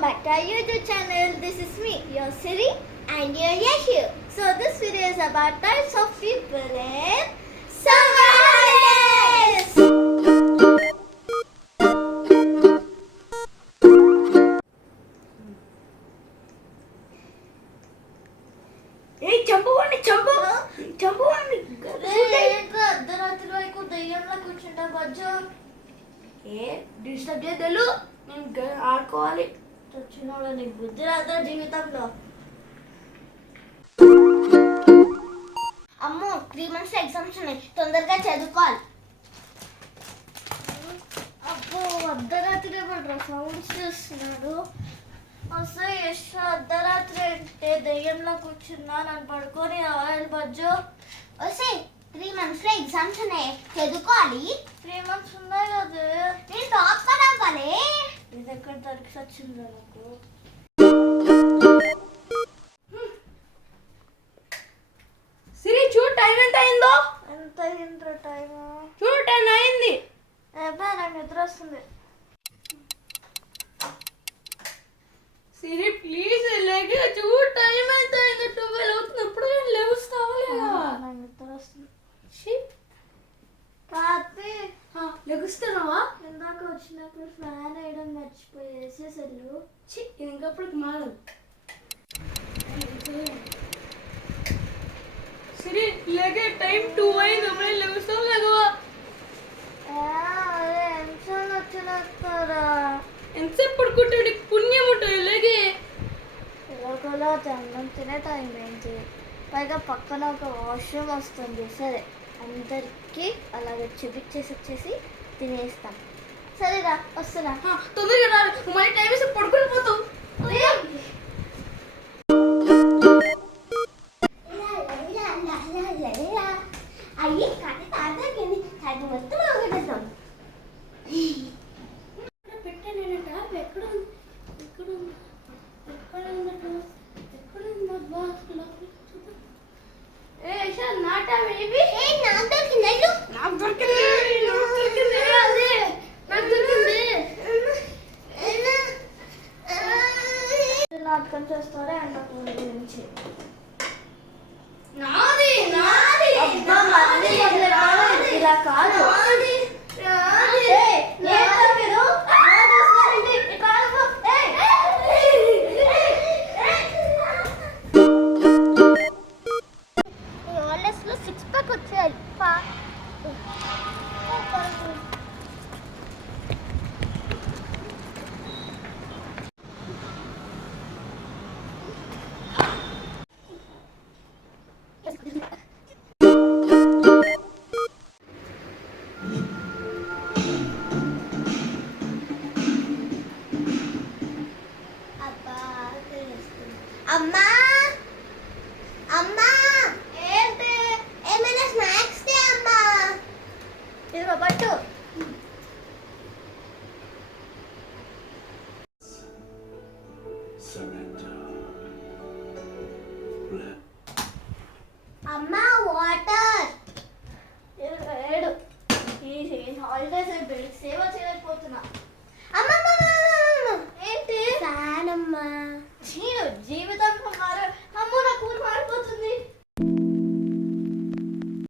welcome back to our YouTube channel. This is me, your Siri, and your Yashu. So this video is about types of people in summer holidays. Hey, చంపవాణ్ణి అర్ధరాత్రి వరకు దయ్యంలా కూర్చుంటా బజ్జో. Disturb చేయదు, నేను ఆడుకోవాలి. వచ్చినోడు నీకు బుద్ధి రాదా జీవితంలో? అమ్మో 3 months ఎగ్జామ్స్ ఉన్నాయి, తొందరగా చదువుకోవాలి. అబ్బో అర్ధరాత్రి పడ్రా సౌండ్స్ చేస్తున్నాడు. అసలు ಎಷ್ಟು అర్ధరాత్రి అంటే దయ్యంలో కూర్చున్నా, నన్ను పడుకొని ఆయిల్ బజ్జో. వస్తే 3 months ఎగ్జామ్స్ ఉన్నాయి, చదువుకోవాలి. 3 months ఉన్నాయి కదా, నేను టాపర్ అవ్వాలి. ఇది ఎక్కడ దొరికి వచ్చిందో నాకు. సిరి చూడు టైం ఎంత అయిందో. ఎంత అయిందో టైము? చూడు 10 అయింది. నాకు నిద్ర వస్తుంది. సిరి ప్లీజ్ లేక చూడు టైం ఎంత అయిందో. 12 అవుతుంది, ఎప్పుడు లేవుస్తావా లేదా? నాకు నిద్ర వస్తుంది. లెగుస్తున్నావా? ఇందాక వచ్చినప్పుడు ఫ్యాన్ వేయడం మర్చిపోయి వేసేసలు. ఇంకప్పుడు మారదు. సిరి లేక టైం 2 అయింది, ఎప్పుడు లేవుస్తావు కదా? అదే ఎంసలు వచ్చినస్తారా? ఎంతసేపు పడుకుంటే నీకు పుణ్యం ఉంటుంది. లేకే ఇలాగలో అన్నం తినే టైం ఏంటి? పైగా పక్కన ఒక వాష్రూమ్ వస్తుంది. సరే అందరికీ అలాగే చూపించేసి తినేస్తాం. సరేరా వస్తున్నా. తొందరగా రా, మరి టైం వేసి పడుకుని పోతావు. అయ్యి కట్టి తాతాకి అది మొత్తం ఆగేద్దాం. నాటకం చేస్తారే అంటారు గురించి. ఇలా కాదు, సిక్స్ ప్యాక్ వచ్చేయాలి. అమ్మా అమ్మా ఏంటి? ఏమైనా స్నాక్స్ తే అమ్మా. ఇదిగో పట్టు. అమ్మా వాటర్. ఏడు ఈ హాలిడేస్ సేవ చేయలేకపోతున్నా. అమ్మా ఏంటి? ఫ్యాన్ అమ్మా. జీవితంలో అమ్మో నా కూర మారిపోతుంది.